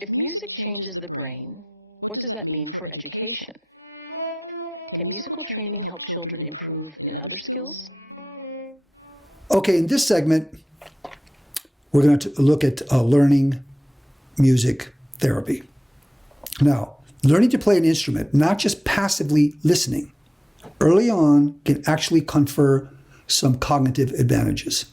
If music changes the brain, what does that mean for education? Can musical training help children improve in other skills? Okay, in this segment, we're going to look at learning music therapy. Now, learning to play an instrument, not just passively listening, early on can actually confer some cognitive advantages.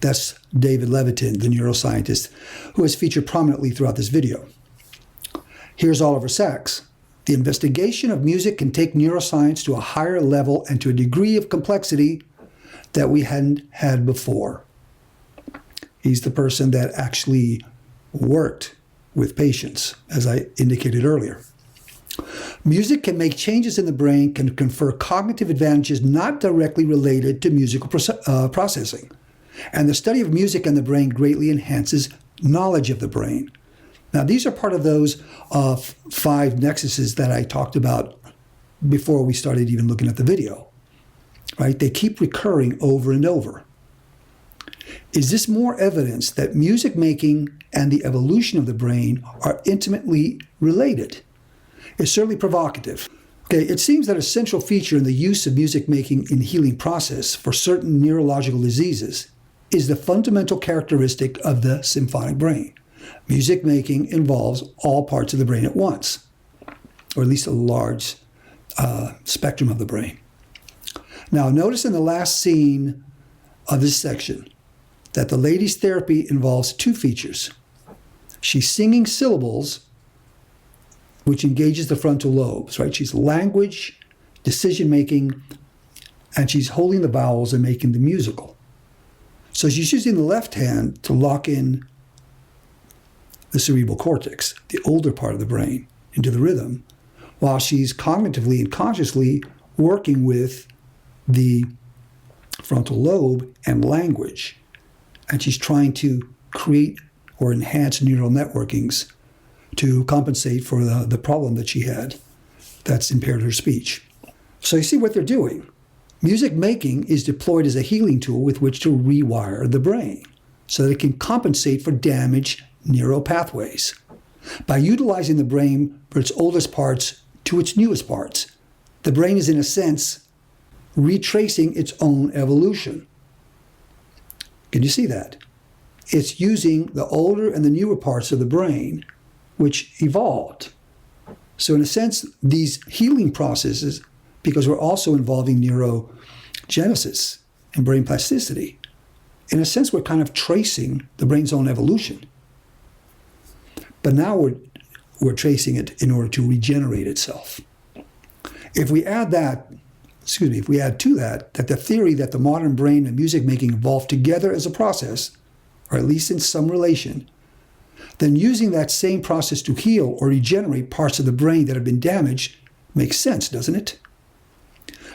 That's David Levitin, the neuroscientist, who is featured prominently throughout this video. Here's Oliver Sacks. The investigation of music can take neuroscience to a higher level and to a degree of complexity that we hadn't had before. He's the person that actually worked with patients, as I indicated earlier. Music can make changes in the brain, can confer cognitive advantages not directly related to musical processing. And the study of music and the brain greatly enhances knowledge of the brain. Now, these are part of those 5 nexuses that I talked about before we started even looking at the video, right? They keep recurring over and over. Is this more evidence that music making and the evolution of the brain are intimately related? It's certainly provocative. Okay, it seems that a central feature in the use of music making in healing process for certain neurological diseases is the fundamental characteristic of the symphonic brain. Music making involves all parts of the brain at once, or at least a large spectrum of the brain. Now, notice in the last scene of this section that the lady's therapy involves 2 features. She's singing syllables, which engages the frontal lobes, right? She's language, decision-making, and she's holding the vowels and making the musical. So she's using the left hand to lock in the cerebral cortex, the older part of the brain, into the rhythm, while she's cognitively and consciously working with the frontal lobe and language. And she's trying to create or enhance neural networkings to compensate for the problem that she had that's impaired her speech. So you see what they're doing. Music making is deployed as a healing tool with which to rewire the brain so that it can compensate for damaged neural pathways. By utilizing the brain for its oldest parts to its newest parts, the brain is, in a sense, retracing its own evolution. Can you see that? It's using the older and the newer parts of the brain which evolved. So in a sense, these healing processes, because we're also involving neurogenesis and brain plasticity, in a sense, we're kind of tracing the brain's own evolution. But now we're tracing it in order to regenerate itself. If we add to that the theory that the modern brain and music making evolved together as a process, or at least in some relation, then using that same process to heal or regenerate parts of the brain that have been damaged makes sense, doesn't it?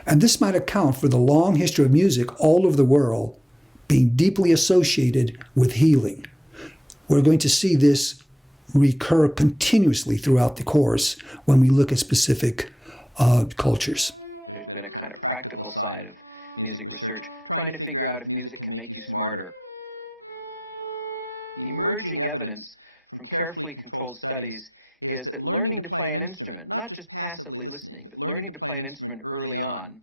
And this might account for the long history of music all over the world being deeply associated with healing. We're going to see this recur continuously throughout the course when we look at specific cultures. There's been a kind of practical side of music research, trying to figure out if music can make you smarter. Emerging evidence from carefully controlled studies is that learning to play an instrument, not just passively listening, but learning to play an instrument early on,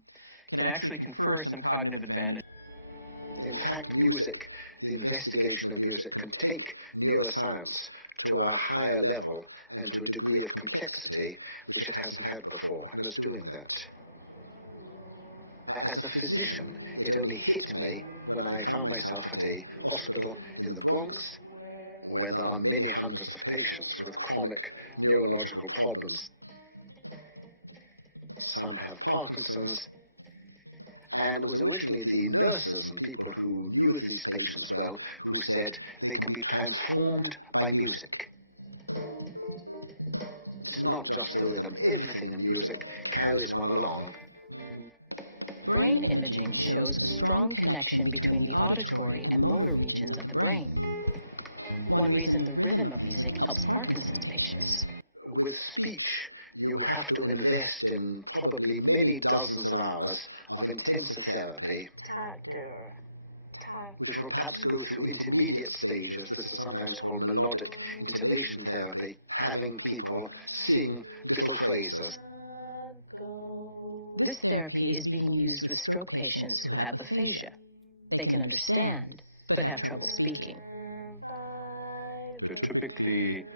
can actually confer some cognitive advantage. In fact, music, the investigation of music, can take neuroscience to a higher level and to a degree of complexity which it hasn't had before, and it's doing that. As a physician, it only hit me when I found myself at a hospital in the Bronx, where there are many hundreds of patients with chronic neurological problems. Some have Parkinson's, and it was originally the nurses and people who knew these patients well who said they can be transformed by music. It's not just the rhythm. Everything in music carries one along. Brain imaging shows a strong connection between the auditory and motor regions of the brain. One reason the rhythm of music helps Parkinson's patients. With speech, you have to invest in probably many dozens of hours of intensive therapy. which will perhaps go through intermediate stages. This is sometimes called melodic intonation therapy, having people sing little phrases. This therapy is being used with stroke patients who have aphasia. They can understand, but have trouble speaking. They're typically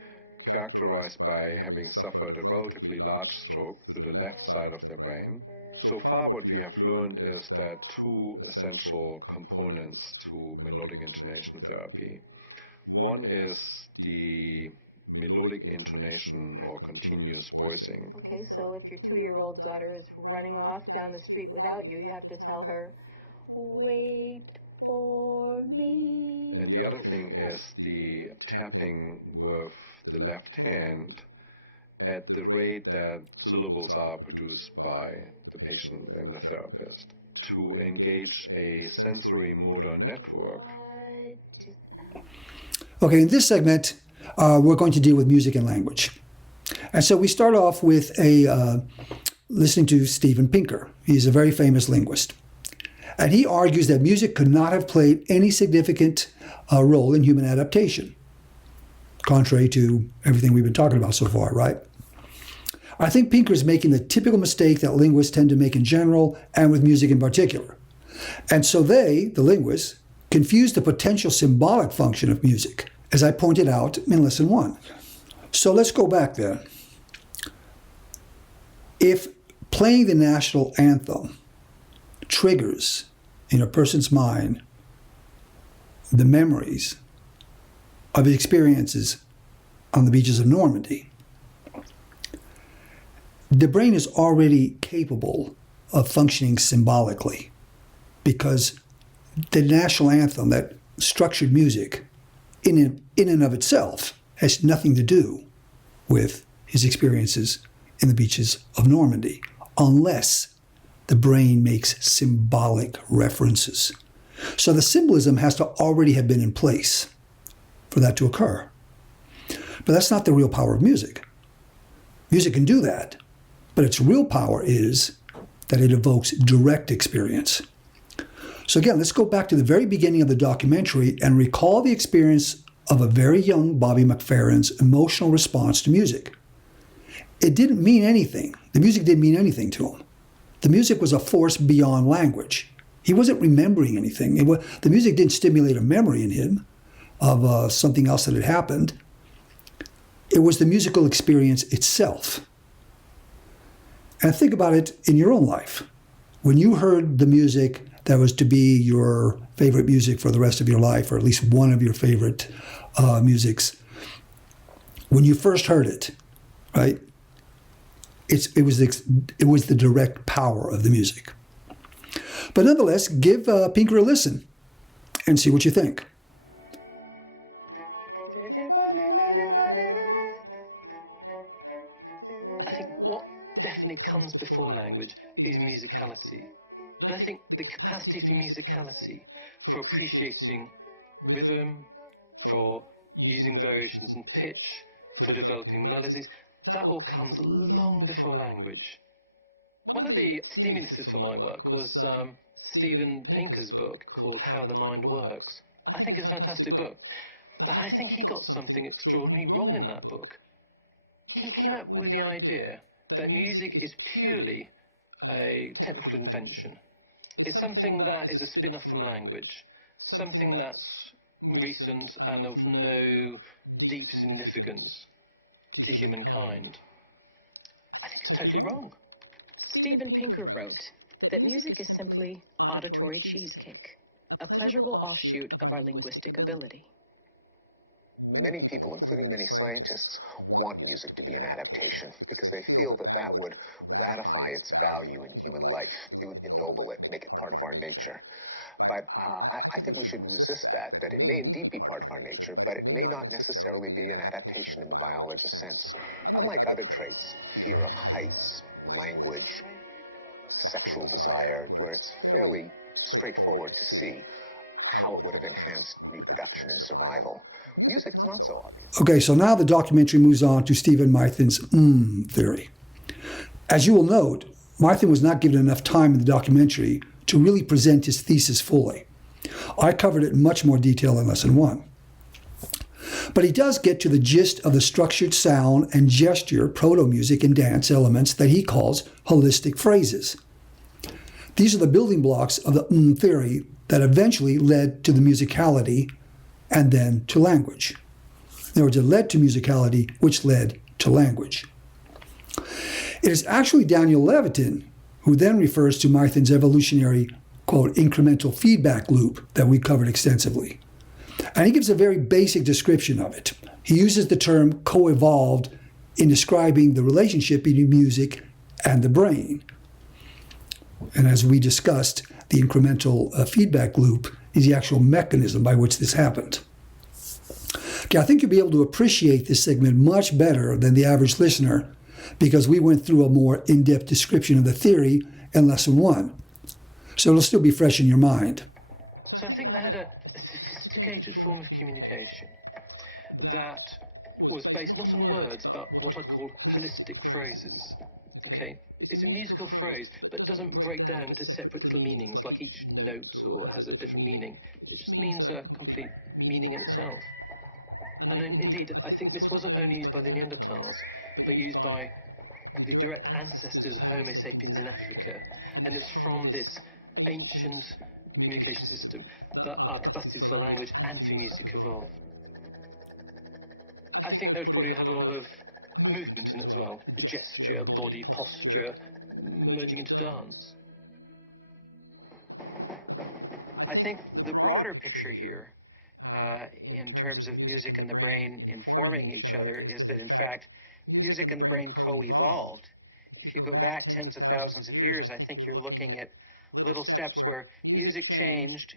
characterized by having suffered a relatively large stroke to the left side of their brain. So far, what we have learned is that two essential components to melodic intonation therapy. One is the melodic intonation or continuous voicing. Okay, so if your 2-year-old daughter is running off down the street without you, you have to tell her, wait for me. And the other thing is the tapping with the left hand at the rate that syllables are produced by the patient and the therapist to engage a sensory motor network. Okay, in this segment, we're going to deal with music and language. And so we start off with listening to Steven Pinker. He's a very famous linguist. And he argues that music could not have played any significant role in human adaptation, contrary to everything we've been talking about so far, right? I think Pinker is making the typical mistake that linguists tend to make in general and with music in particular. And so they, the linguists, confuse the potential symbolic function of music, as I pointed out in Lesson 1. So let's go back there. If playing the national anthem triggers in a person's mind the memories of his experiences on the beaches of Normandy, the brain is already capable of functioning symbolically because the national anthem, that structured music, in and of itself, has nothing to do with his experiences in the beaches of Normandy, unless the brain makes symbolic references. So the symbolism has to already have been in place for that to occur. But that's not the real power of music. Music can do that, but its real power is that it evokes direct experience. So again, let's go back to the very beginning of the documentary and recall the experience of a very young Bobby McFerrin's emotional response to music. It didn't mean anything. The music didn't mean anything to him. The music was a force beyond language. He wasn't remembering anything. The music didn't stimulate a memory in him of something else that had happened. It was the musical experience itself. And think about it in your own life. When you heard the music that was to be your favorite music for the rest of your life, or at least one of your favorite musics, when you first heard it, right? It was the direct power of the music. But nonetheless, give Pinker a listen and see what you think. I think what definitely comes before language is musicality. But I think the capacity for musicality, for appreciating rhythm, for using variations in pitch, for developing melodies, that all comes long before language. One of the stimuluses for my work was Steven Pinker's book called How the Mind Works. I think it's a fantastic book, but I think he got something extraordinarily wrong in that book. He came up with the idea that music is purely a technical invention. It's something that is a spin-off from language, something that's recent and of no deep significance to humankind. I think it's totally wrong. Steven Pinker wrote that music is simply auditory cheesecake, a pleasurable offshoot of our linguistic ability. Many people, including many scientists, want music to be an adaptation because they feel that that would ratify its value in human life. It would ennoble it, make it part of our nature. But I think we should resist that it may indeed be part of our nature, but it may not necessarily be an adaptation in the biologist's sense. Unlike other traits, fear of heights, language, sexual desire, where it's fairly straightforward to see how it would have enhanced reproduction and survival. Music is not so obvious. Okay, so now the documentary moves on to Stephen Mythen's theory. As you will note, Mythen was not given enough time in the documentary to really present his thesis fully. I covered it in much more detail in Lesson 1. But he does get to the gist of the structured sound and gesture, proto-music, and dance elements that he calls holistic phrases. These are the building blocks of the theory that eventually led to the musicality and then to language. In other words, it led to musicality, which led to language. It is actually Daniel Levitin who then refers to Mythin's evolutionary, quote, incremental feedback loop that we covered extensively. And he gives a very basic description of it. He uses the term co-evolved in describing the relationship between music and the brain. And as we discussed, the incremental feedback loop is the actual mechanism by which this happened. Okay, I think you'll be able to appreciate this segment much better than the average listener because we went through a more in-depth description of the theory in Lesson 1. So it'll still be fresh in your mind. So I think they had a sophisticated form of communication that was based not on words, but what I'd call holistic phrases. Okay? It's a musical phrase, but doesn't break down into separate little meanings, like each note or has a different meaning. It just means a complete meaning in itself. And then, indeed, I think this wasn't only used by the Neanderthals, but used by the direct ancestors of Homo sapiens in Africa. And it's from this ancient communication system that our capacities for language and for music evolved. I think those probably had a lot of movement in it as well. The gesture, body posture, merging into dance. I think the broader picture here, in terms of music and the brain informing each other, is that in fact, music and the brain co-evolved. If you go back tens of thousands of years, I think you're looking at little steps where music changed,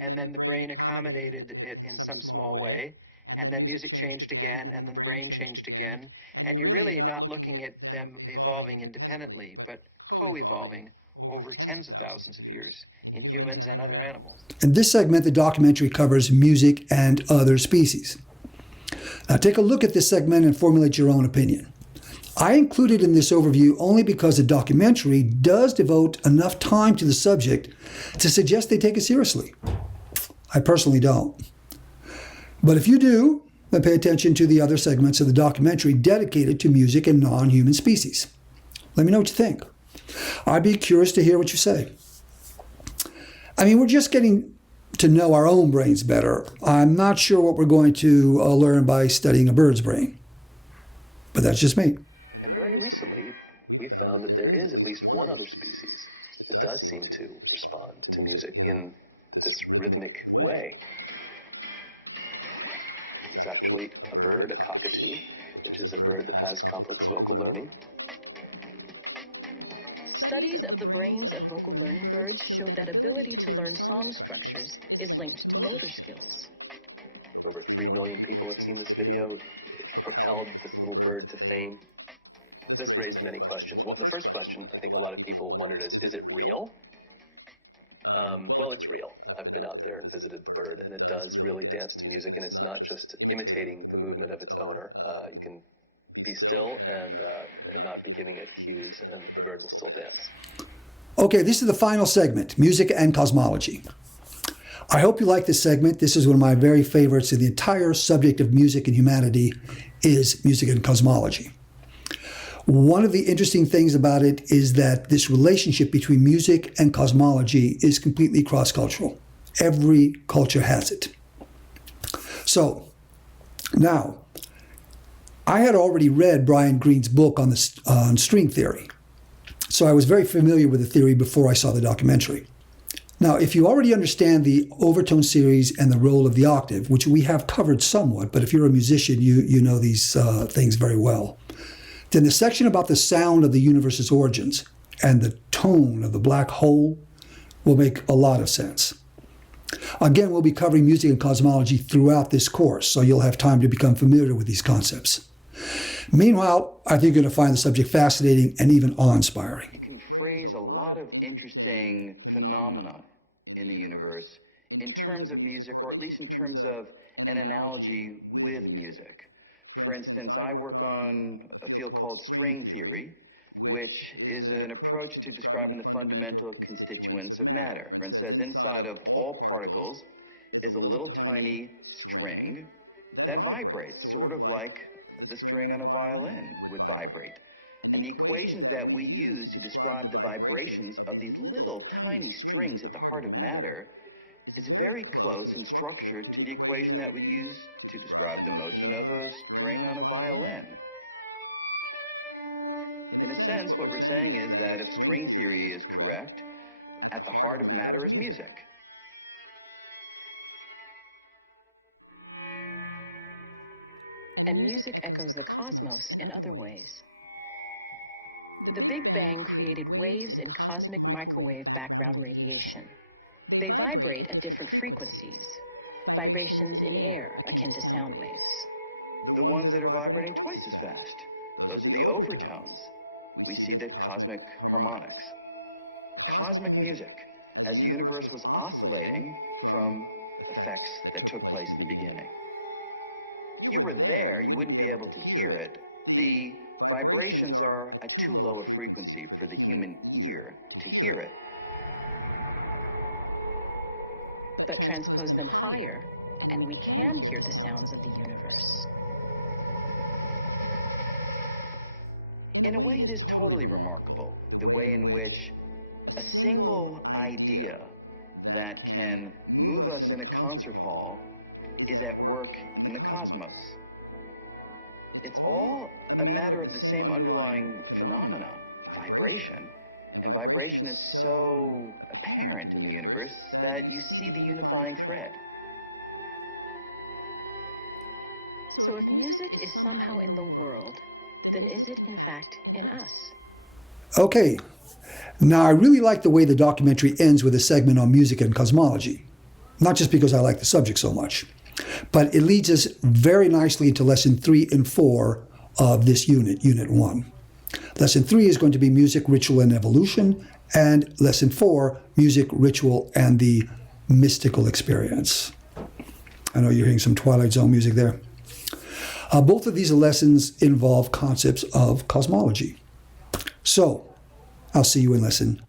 and then the brain accommodated it in some small way. And then music changed again, and then the brain changed again. And you're really not looking at them evolving independently, but co-evolving over tens of thousands of years in humans and other animals. In this segment, the documentary covers music and other species. Now take a look at this segment and formulate your own opinion. I included in this overview only because the documentary does devote enough time to the subject to suggest they take it seriously. I personally don't. But if you do, then pay attention to the other segments of the documentary dedicated to music and non-human species. Let me know what you think. I'd be curious to hear what you say. I mean, we're just getting to know our own brains better. I'm not sure what we're going to learn by studying a bird's brain. But that's just me. And very recently, we've found that there is at least one other species that does seem to respond to music in this rhythmic way. It's actually a bird, a cockatoo, which is a bird that has complex vocal learning. Studies of the brains of vocal learning birds showed that ability to learn song structures is linked to motor skills. Over 3 million people have seen this video. It propelled this little bird to fame. This raised many questions. Well, the first question I think a lot of people wondered is it real? Well, it's real. I've been out there and visited the bird, and it does really dance to music, and it's not just imitating the movement of its owner. You can be still and not be giving it cues, and the bird will still dance. Okay, this is the final segment, music and cosmology. I hope you like this segment. This is one of my very favorites. The entire subject of music and humanity is music and cosmology. One of the interesting things about it is that this relationship between music and cosmology is completely cross-cultural. Every culture has it. So, now, I had already read Brian Greene's book on string theory. So I was very familiar with the theory before I saw the documentary. Now, if you already understand the overtone series and the role of the octave, which we have covered somewhat, but if you're a musician, you know these things very well, then the section about the sound of the universe's origins and the tone of the black hole will make a lot of sense. Again, we'll be covering music and cosmology throughout this course, so you'll have time to become familiar with these concepts. Meanwhile, I think you're going to find the subject fascinating and even awe-inspiring. You can phrase a lot of interesting phenomena in the universe in terms of music, or at least in terms of an analogy with music. For instance, I work on a field called string theory, which is an approach to describing the fundamental constituents of matter, and says inside of all particles is a little tiny string that vibrates, sort of like the string on a violin would vibrate. And the equations that we use to describe the vibrations of these little tiny strings at the heart of matter is very close in structure to the equation that we'd use to describe the motion of a string on a violin. In a sense, what we're saying is that if string theory is correct, at the heart of matter is music. And music echoes the cosmos in other ways. The Big Bang created waves in cosmic microwave background radiation. They vibrate at different frequencies, vibrations in air akin to sound waves. The ones that are vibrating twice as fast, those are the overtones. We see the cosmic harmonics. Cosmic music, as the universe was oscillating from effects that took place in the beginning. If you were there, you wouldn't be able to hear it. The vibrations are at too low a frequency for the human ear to hear it. But transpose them higher, and we can hear the sounds of the universe. In a way, it is totally remarkable, the way in which a single idea that can move us in a concert hall is at work in the cosmos. It's all a matter of the same underlying phenomena, vibration. And vibration is so apparent in the universe that you see the unifying thread. So if music is somehow in the world, then is it in fact in us? Okay, now I really like the way the documentary ends with a segment on music and cosmology. Not just because I like the subject so much, but it leads us very nicely into lesson 3 and 4 of this unit, unit 1. Lesson 3 is going to be music, ritual, and evolution, and lesson 4, music, ritual, and the mystical experience. I know you're hearing some Twilight Zone music there. Both of these lessons involve concepts of cosmology. So, I'll see you in lesson